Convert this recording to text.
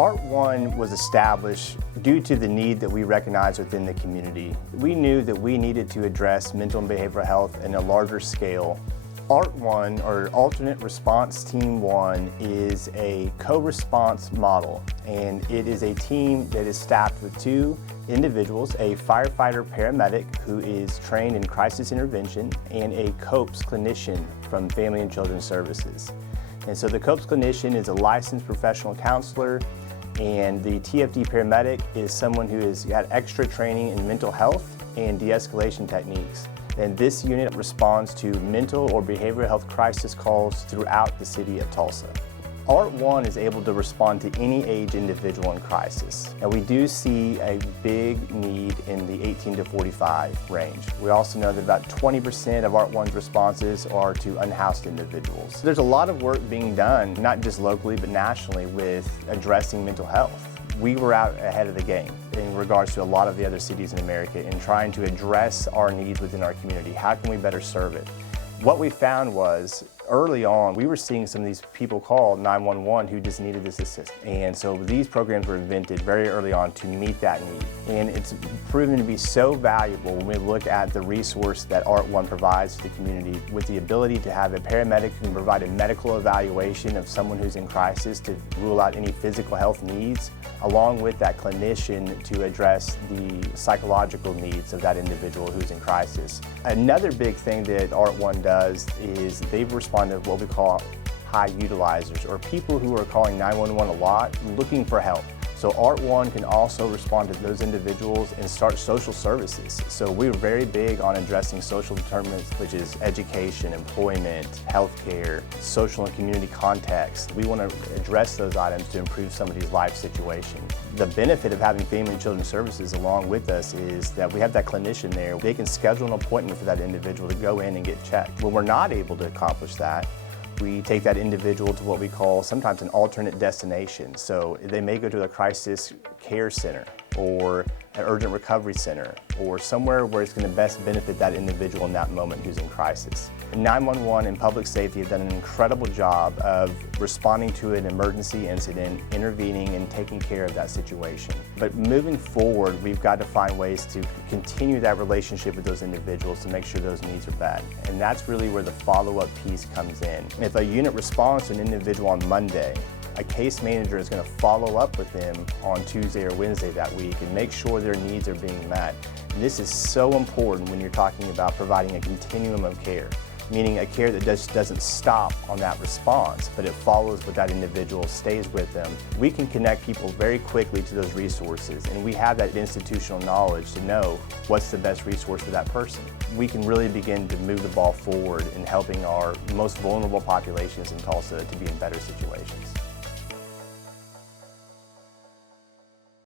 ART1 was established due to the need that we recognize within the community. We knew that we needed to address mental and behavioral health in a larger scale. ART1, or Alternate Response Team 1, is a co-response model, and it is a team that is staffed with two individuals, a firefighter paramedic who is trained in crisis intervention, and a COPS clinician from Family and Children's Services. And so the COPS clinician is a licensed professional counselor, and the TFD paramedic is someone who has got extra training in mental health and de-escalation techniques. And this unit responds to mental or behavioral health crisis calls throughout the city of Tulsa. ART1 is able to respond to any age individual in crisis. And we do see a big need in the 18 to 45 range. We also know that about 20% of ART1's responses are to unhoused individuals. There's a lot of work being done, not just locally, but nationally, with addressing mental health. We were out ahead of the game in regards to a lot of the other cities in America in trying to address our needs within our community. How can we better serve it? What we found was, early on, we were seeing some of these people call 911 who just needed this assistance. And so these programs were invented very early on to meet that need. And it's proven to be so valuable when we look at the resource that ART1 provides to the community, with the ability to have a paramedic who can provide a medical evaluation of someone who's in crisis to rule out any physical health needs, along with that clinician to address the psychological needs of that individual who's in crisis. Another big thing that ART1 does is they've responded to what we call high utilizers, or people who are calling 911 a lot looking for help. So ART1 can also respond to those individuals and start social services. So we're very big on addressing social determinants, which is education, employment, healthcare, social and community context. We want to address those items to improve somebody's life situation. The benefit of having Family and Children's Services along with us is that we have that clinician there. They can schedule an appointment for that individual to go in and get checked. When we're not able to accomplish that, we take that individual to what we call sometimes an alternate destination. So they may go to a crisis care center or an urgent recovery center, or somewhere where it's going to best benefit that individual in that moment who's in crisis. 911 and public safety have done an incredible job of responding to an emergency incident, intervening and taking care of that situation. But moving forward, we've got to find ways to continue that relationship with those individuals to make sure those needs are met. And that's really where the follow-up piece comes in. If a unit responds to an individual on Monday, a case manager is going to follow up with them on Tuesday or Wednesday that week and make sure their needs are being met. And this is so important when you're talking about providing a continuum of care, meaning a care that just doesn't stop on that response, but it follows with that individual, stays with them. We can connect people very quickly to those resources, and we have that institutional knowledge to know what's the best resource for that person. We can really begin to move the ball forward in helping our most vulnerable populations in Tulsa to be in better situations.